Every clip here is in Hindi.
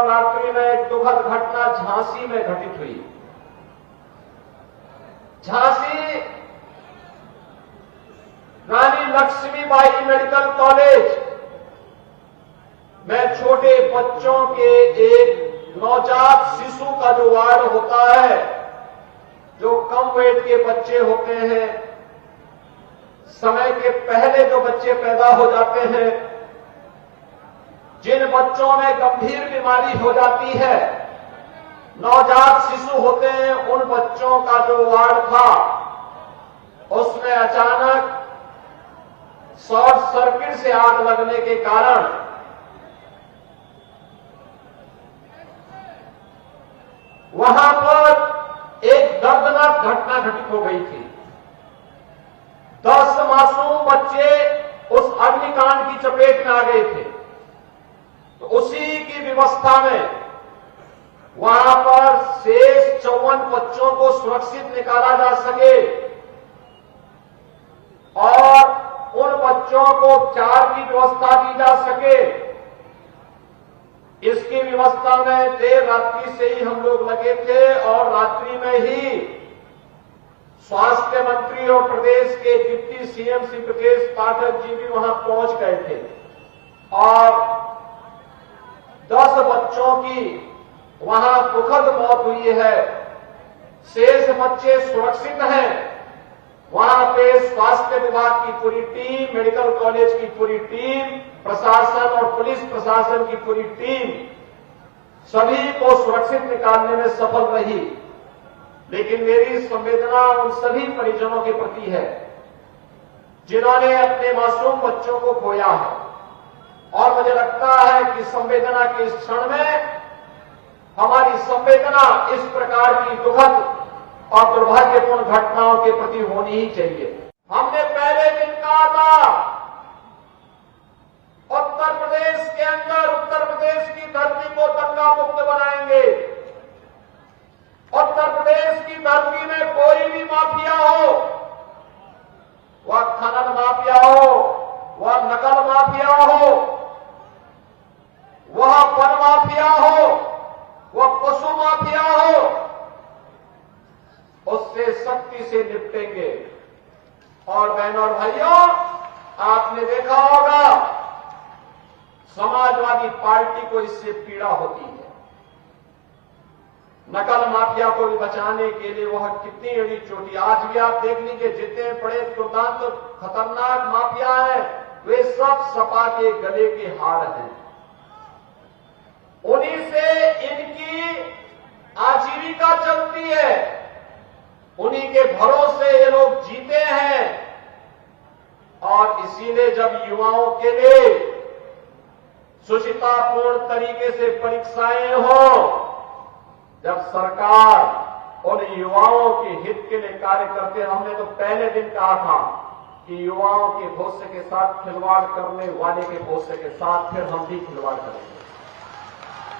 मंगलवार रात्रि में एक दुखद घटना झांसी में घटित हुई। झांसी रानी लक्ष्मीबाई मेडिकल कॉलेज में छोटे बच्चों के एक नवजात शिशु का जो वार्ड होता है, जो कम वेट के बच्चे होते हैं, समय के पहले जो बच्चे पैदा हो जाते हैं, जिन बच्चों में गंभीर बीमारी हो जाती है, नवजात शिशु होते हैं, उन बच्चों का जो वार्ड था उसमें अचानक शॉर्ट सर्किट से आग लगने के कारण वहां पर एक दर्दनाक घटना घटित हो गई थी। 10 मासूम बच्चे उस अग्निकांड की चपेट में आ गए थे। तो उसी की व्यवस्था में वहां पर शेष 54 बच्चों को सुरक्षित निकाला जा सके और उन बच्चों को उपचार की व्यवस्था की जा सके, इसकी व्यवस्था में देर रात्रि से ही हम लोग लगे थे और रात्रि में ही स्वास्थ्य मंत्री और प्रदेश के डिप्टी सीएम श्री ब्रजेश पाठक जी भी वहां पहुंच गए थे और 10 बच्चों की वहां दुखद मौत हुई है। शेष बच्चे सुरक्षित हैं। वहां पे स्वास्थ्य विभाग की पूरी टीम, मेडिकल कॉलेज की पूरी टीम, प्रशासन और पुलिस प्रशासन की पूरी टीम सभी को सुरक्षित निकालने में सफल रही। लेकिन मेरी संवेदना उन सभी परिजनों के प्रति है जिन्होंने अपने मासूम बच्चों को खोया है और मुझे लगता है कि संवेदना के इस क्षण में हमारी संवेदना इस प्रकार की दुखद और दुर्भाग्यपूर्ण घटनाओं के प्रति होनी ही चाहिए। हमने पहले दिन कहा था उत्तर प्रदेश के अंदर, उत्तर प्रदेश की धरती को दंगा मुक्त बनाएंगे। उत्तर प्रदेश की धरती में कोई भी माफिया हो, वह खनन माफिया हो, वह नकल माफिया हो, वह वन माफिया हो, वह पशु माफिया हो, उससे सख्ती से निपटेंगे। और बहनों और भाइयों, आपने देखा होगा समाजवादी पार्टी को इससे पीड़ा होती है। नकल माफिया को भी बचाने के लिए वह कितनी एड़ी चोटी, आज भी आप देख लीजिए जितने बड़े दुर्दांत खतरनाक माफिया हैं वे सब सपा के गले के हार हैं। उन्हीं से इनकी आजीविका चलती है, उन्हीं के भरोसे ये लोग जीते हैं। और इसीलिए जब युवाओं के लिए सुचितापूर्ण तरीके से परीक्षाएं हो, जब सरकार उन युवाओं के हित के लिए कार्य करते, हमने तो पहले दिन कहा था कि युवाओं के भविष्य के साथ खिलवाड़ करने वाले के भविष्य के साथ फिर हम भी खिलवाड़ करेंगे।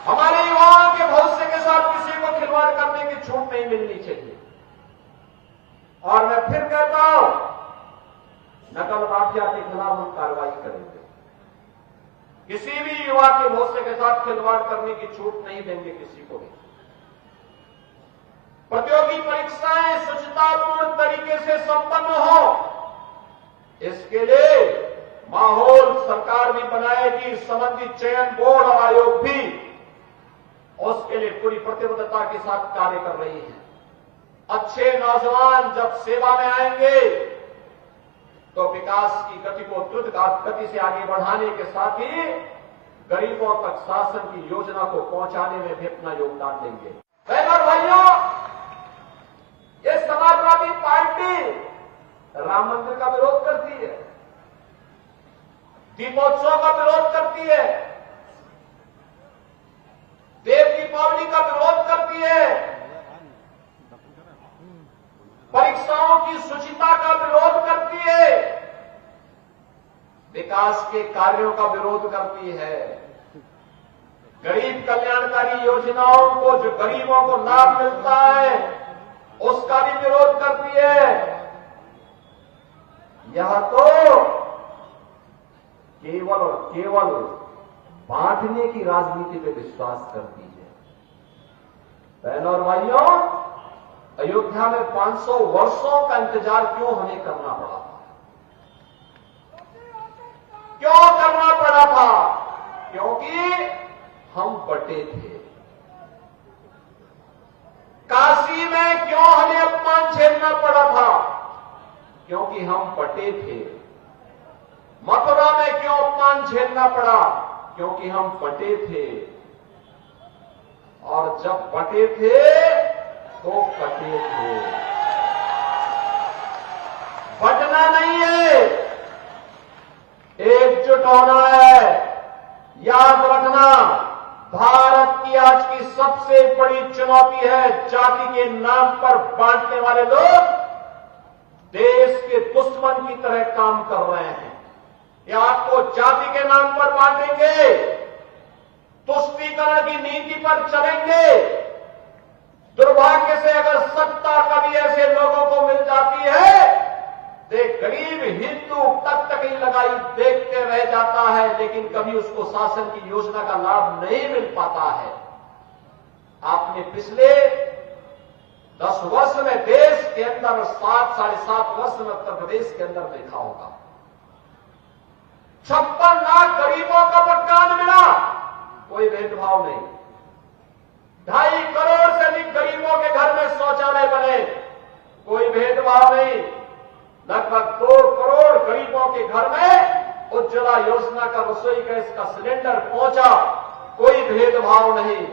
हमारे युवाओं के भविष्य के साथ किसी को खिलवाड़ करने की छूट नहीं मिलनी चाहिए। और मैं फिर कहता हूं, नकल माफिया के खिलाफ हम कार्रवाई करेंगे। किसी भी युवा के भविष्य के साथ खिलवाड़ करने की छूट नहीं देंगे किसी को भी। प्रतियोगी परीक्षाएं सुचितापूर्ण तरीके से संपन्न हो, इसके लिए माहौल सरकार भी बनाएगी, संबंधित चयन बोर्ड और आयोग भी उसके लिए पूरी प्रतिबद्धता के साथ कार्य कर रही है। अच्छे नौजवान जब सेवा में आएंगे तो विकास की गति को द्रुत गति से आगे बढ़ाने के साथ ही गरीबों तक शासन की योजना को पहुंचाने में भी अपना योगदान देंगे। बहनों और भाइयों, ये समाजवादी पार्टी राम मंदिर का विरोध करती है, दीपोत्सव का विरोध करती है, देव दीपावली का विरोध करती है, परीक्षाओं की शुचिता का विरोध करती है, विकास के कार्यों का विरोध करती है, गरीब कल्याणकारी योजनाओं को, जो गरीबों को लाभ मिलता है, उसका भी विरोध करती है। यह तो केवल और केवल बांटने की राजनीति पे विश्वास करती है। बहनों और भाइयों, अयोध्या में 500 वर्षों का इंतजार क्यों हमें करना पड़ा था? क्यों करना पड़ा था? क्योंकि हम बटे थे। काशी में क्यों हमें अपमान झेलना पड़ा था? क्योंकि हम बटे थे। मथुरा में क्यों अपमान झेलना पड़ा? क्योंकि हम बटे थे। और जब बटे थे तो कटे थे। बटना नहीं है, एकजुट होना है। याद रखना, भारत की आज की सबसे बड़ी चुनौती है जाति के नाम पर बांटने वाले लोग देश के दुश्मन की तरह काम कर रहे हैं। ये आपको जाति के नाम पर बांटेंगे, तुष्टीकरण की नीति पर चलेंगे। दुर्भाग्य से अगर सत्ता कभी ऐसे लोगों को मिल जाती है तो गरीब हिंदू तक ही लगाई देखते रह जाता है, लेकिन कभी उसको शासन की योजना का लाभ नहीं मिल पाता है। आपने पिछले 10 वर्ष में देश के अंदर 7 साढ़े 7 वर्ष में उत्तर प्रदेश के अंदर देखा होगा 56 लाख गरीबों का मकान मिला, कोई भेदभाव नहीं। 2.5 करोड़ से अधिक गरीबों के घर में शौचालय बने, कोई भेदभाव नहीं। लगभग 2 करोड़ गरीबों के घर में उज्ज्वला योजना का रसोई गैस का सिलेंडर पहुंचा, कोई भेदभाव नहीं।